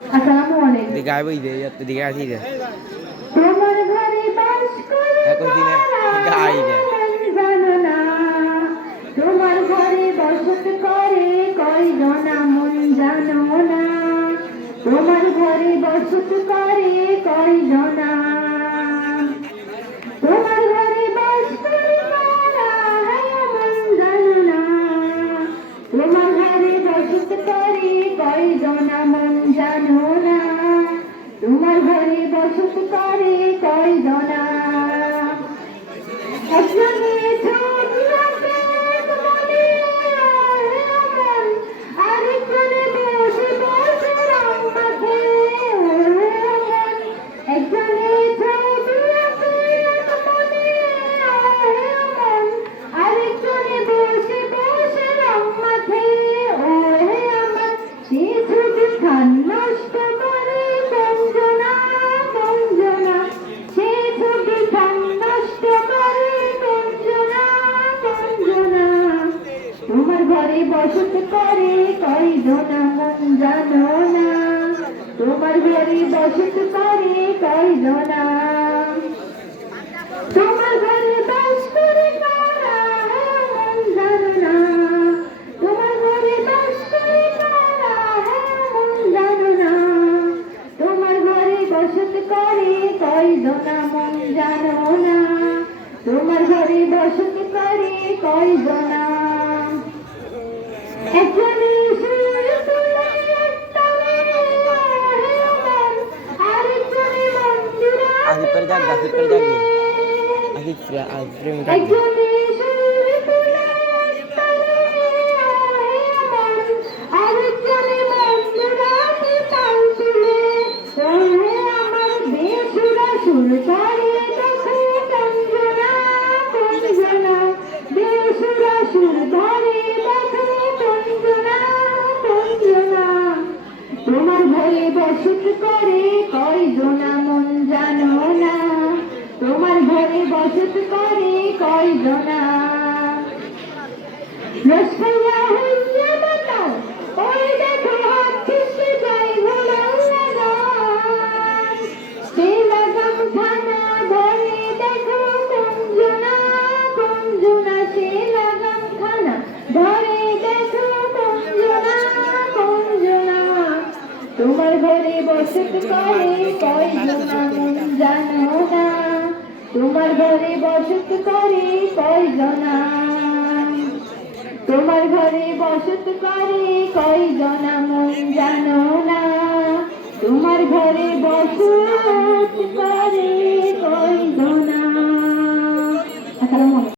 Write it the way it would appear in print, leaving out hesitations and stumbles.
আসসালামু আলাইকুম। দিকে আইবই দে দিকে আসি দে তোমার ঘরে বাস করি একই দিনে গাই দে জানো না, তোমার ঘরে বসত করে কয়জনা মন জানো না, তোমার ঘরে বসত করে কয়জনা, তোমার ঘরে বাস করে কারা মন জানো না, তোমার ঘরে বসত করে কয়জনা মন জানো না, তোমার ঘরে বসত করে কয়জনা, একজনে ঠোঁট রাখে মনে এমন, আরেকজনে বসে বসে রং মাখে এমন, একজনে ঠোঁট রাখে মনে এমন, আরেকজনে বসে বসে রং মাখে ও আমার, সে ছবি খান নষ্ট করে কঞ্জনা কঞ্জনা, সে ছবি খান নষ্ট করে কঞ্জনা কঞ্জনা, তোমার ঘরে বসত করে কয়জনা মন জানো না, তোমার ঘরে বসত করে কয়জনা, তোমার ঘরে বাস করে কারা মন জানো না, তোমার ঘরে বাস করে কারা মন জানো না, তোমার ঘরে বসত করে কয়জনা মন জানো না, তোমার ঘরে বসত করে কয়জনা, একজনে সুর তুলে একতালে এমন, আরেকজনে মন্দিরা আসিফ করে যাক আসিফ করে যাক আসিফ প্রেম ডাক একজনে সুর তুলে একতালে এমন, আরেকজনে মন্দিরাতে তাল তুলে ওহে আমার বেসুরা সুর করে দেখো কঞ্জনা কঞ্জনা, বেসুরা সুর ধরে দেখো কঞ্জনা কঞ্জনা, তোমার ঘরে বসত করে কয়জনা মন জানো না, তোমার ঘরে বসত করে কয়জনা, রসগোল্লা হইয়া বাতাও ওই দেখো হাত পিছলে যাই ভোলাও লাগান, সে লাগাম খানা ধরে দেখো কঞ্জনা কঞ্জনা, সে লাগাম খানা ধরে দেখো কঞ্জনা কঞ্জনা, তোমার ঘরে বসত করে কয়জনা মন জানো না, তোমার ঘরে বসত করে কয়জনা, তোমার ঘরে বসত করে কয়জনা মন জানো না, তোমার ঘরে বসত